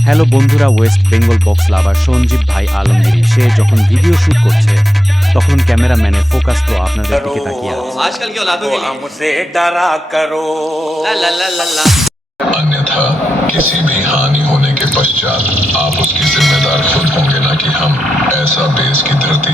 Hello বন্ধুরা West Bengal box lover Sanjeev ভাই আলমগীরি সে যখন ভিডিও শুট করছে তখন ক্যামেরাম্যানের ফোকাস তো আপনাদের দিকে তাকিয়ে আছে आजकल की औलादों वो के लिए हमसे डरा करो ला ला ला ला ला अन्यथा किसी भी हानि होने के पश्चात आप उसकी जिम्मेदार खुद होंगे ना कि हम ऐसा बेस की धरती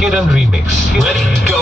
Kiran Remix. Let's go.